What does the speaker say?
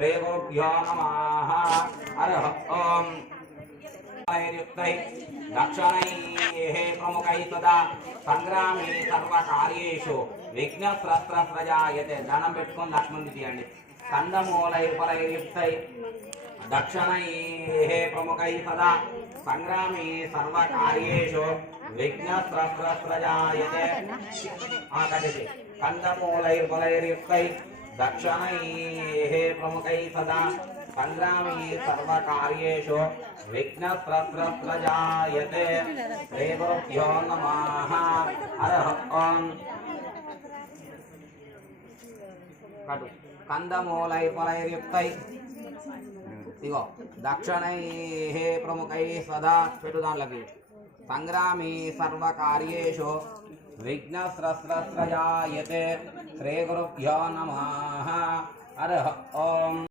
श्री गुरुभ्यो नमः हरः ओम दक्षिणैः प्रमुखैः तदा संग्रामे सर्वकार्येषु विघ्नस्रस्रजायते ధనం పెట్టుకొని లక్ష్మణుడి తీయండి కందమూలైర్ఫలైర్యుక్తై दक्षिणैः प्रमुखैः तदा संग्रामे सर्वकार्येषु विघ्नस्रस्रजायते कंदमूलैर्फलैर्युक्तै दक्षिणैः प्रमुखैः तदा संग्रामे सर्वकार्येषु विघ्नस्रस्रजायते श्री गुरुभ्यो नमः हरः ओम कंदमूलैर्फलैर्युक्तै इगो दक्षिणैः प्रमुखैः सदा पेटुदानलगी संग्रामे सर्वकार्येषु विघ्नस्रस्रजायते श्री गुरुभ्यो नमः हरः ओम।